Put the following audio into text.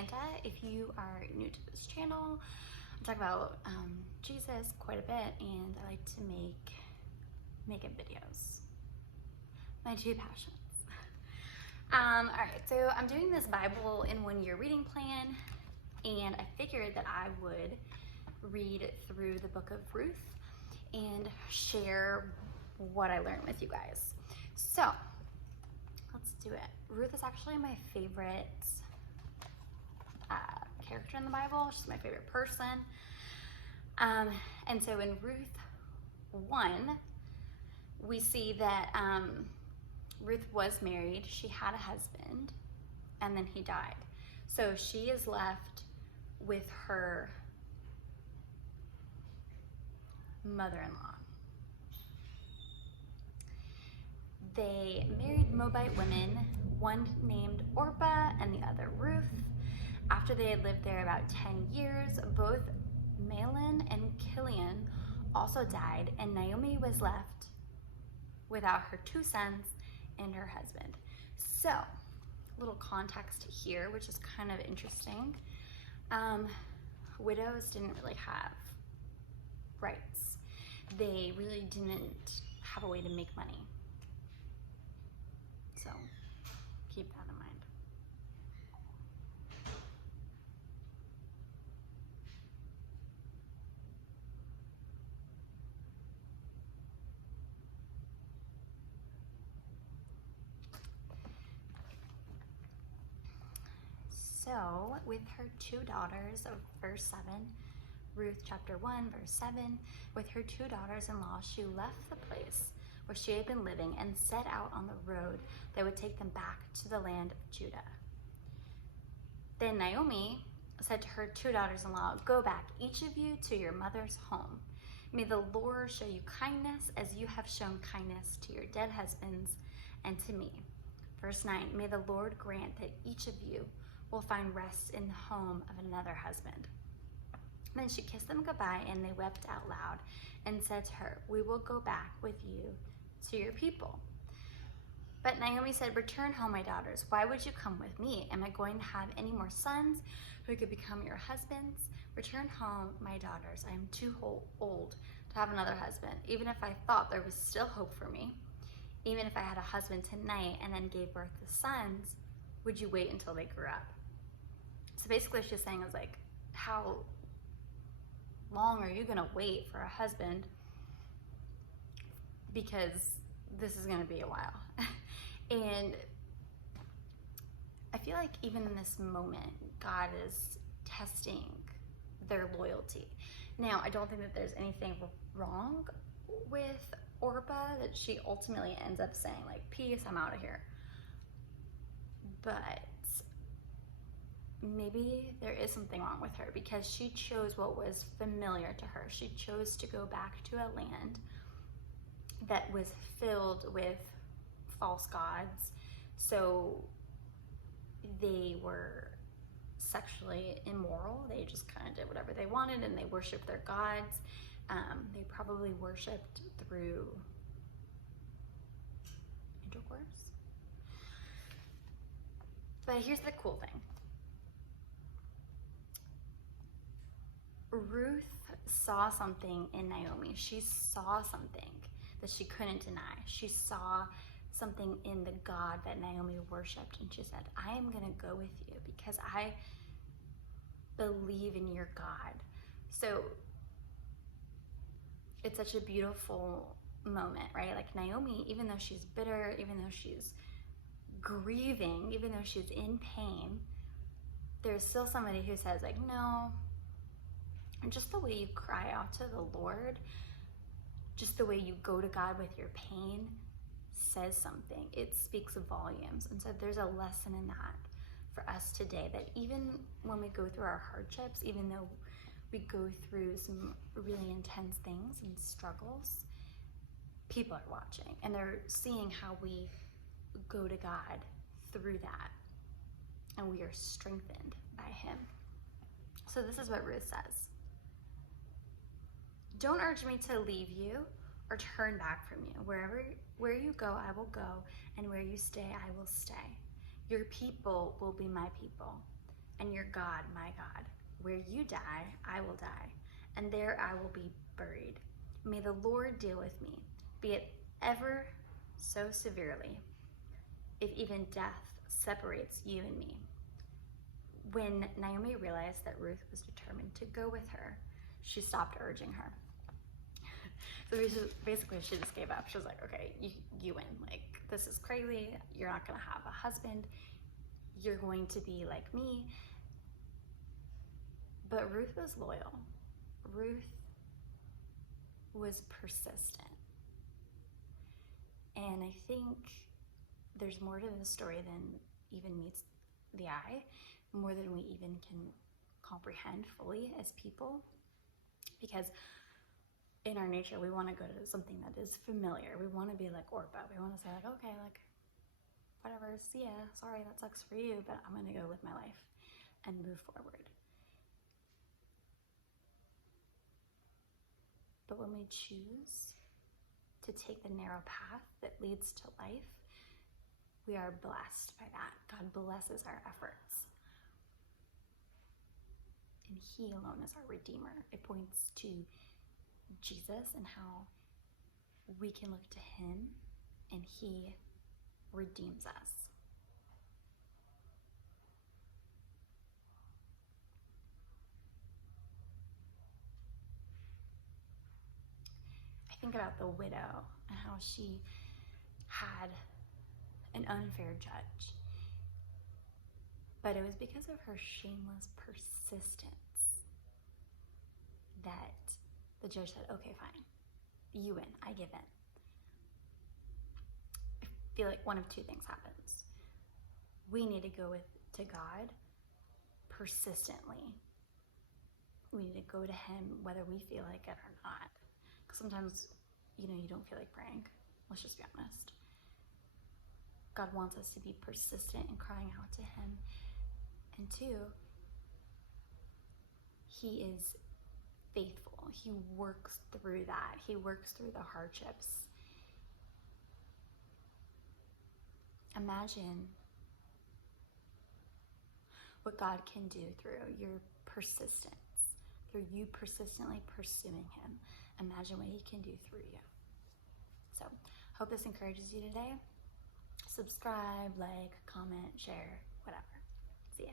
Samantha. If you are new to this channel, I talk about Jesus quite a bit, and I like to make makeup videos. My two passions. All right, so I'm doing this Bible in 1 year reading plan, and I figured that I would read through the book of Ruth and share what I learned with you guys. So let's do it. Ruth is actually my favorite character in the Bible. She's my favorite person. And so in Ruth 1, we see that Ruth was married, she had a husband, and then he died. So she is left with her mother-in-law. They married Moabite women, one named Orpah and the other Ruth. After they had lived there about 10 years, both Mahlon and Chilion also died, and Naomi was left without her 2 sons and her husband. So, a little context here, which is kind of interesting. Widows didn't really have rights. They really didn't have a way to make money. So, keep that in mind. So, with her 2 daughters, of verse 7, Ruth chapter 1, verse 7, with her 2 daughters-in-law, she left the place where she had been living and set out on the road that would take them back to the land of Judah. Then Naomi said to her 2 daughters-in-law, "Go back, each of you, to your mother's home. May the Lord show you kindness as you have shown kindness to your dead husbands and to me." Verse 9, "May the Lord grant that each of you will find rest in the home of another husband." Then she kissed them goodbye, and they wept out loud and said to her, "We will go back with you to your people." But Naomi said, "Return home, my daughters. Why would you come with me? Am I going to have any more sons who could become your husbands? Return home, my daughters. I am too old to have another husband. Even if I thought there was still hope for me, even if I had a husband tonight and then gave birth to sons, would you wait until they grew up?" So basically she's saying is like, how long are you gonna wait for a husband? Because this is gonna be a while. And I feel like even in this moment, God is testing their loyalty. Now, I don't think that there's anything wrong with Orpah, that she ultimately ends up saying like, "Peace, I'm out of here." But maybe there is something wrong with her, because she chose what was familiar to her. She chose to go back to a land that was filled with false gods. So they were sexually immoral. They just kind of did whatever they wanted, and they worshiped their gods. They probably worshiped through intercourse. But here's the cool thing. Ruth saw something in Naomi. She saw something that she couldn't deny. She saw something in the God that Naomi worshiped, and she said, "I am gonna go with you because I believe in your God." So it's such a beautiful moment, right? Like Naomi, even though she's bitter, even though she's grieving, even though she's in pain, there's still somebody who says like, "No." And just the way you cry out to the Lord, just the way you go to God with your pain, says something. It speaks volumes. And so there's a lesson in that for us today, that even when we go through our hardships, even though we go through some really intense things and struggles, people are watching, and they're seeing how we go to God through that, and we are strengthened by Him. So this is what Ruth says. "Don't urge me to leave you or turn back from you. Where you go, I will go, and where you stay, I will stay. Your people will be my people, and your God, my God. Where you die, I will die, and there I will be buried. May the Lord deal with me, be it ever so severely, if even death separates you and me." When Naomi realized that Ruth was determined to go with her, she stopped urging her. So basically, she just gave up. She was like, okay, you win. Like, this is crazy. You're not going to have a husband. You're going to be like me. But Ruth was loyal. Ruth was persistent. And I think there's more to this story than even meets the eye, more than we even can comprehend fully as people. Because in our nature, we want to go to something that is familiar. We want to be like Orpah. We want to say like, okay, like, whatever, see ya. Sorry, that sucks for you, but I'm going to go live my life and move forward. But when we choose to take the narrow path that leads to life, we are blessed by that. God blesses our efforts. And He alone is our Redeemer. It points to Jesus and how we can look to Him and He redeems us. I think about the widow and how she had an unfair judge. But it was because of her shameless persistence that the judge said, okay, fine, you win, I give in. I feel like one of two things happens. We need to go to God persistently. We need to go to Him whether we feel like it or not. Because sometimes, you don't feel like praying. Let's just be honest. God wants us to be persistent in crying out to Him. And two, He is faithful. He works through that. He works through the hardships. Imagine what God can do through your persistence, through you persistently pursuing Him. Imagine what He can do through you. So, hope this encourages you today. Subscribe, like, comment, share, whatever. See ya.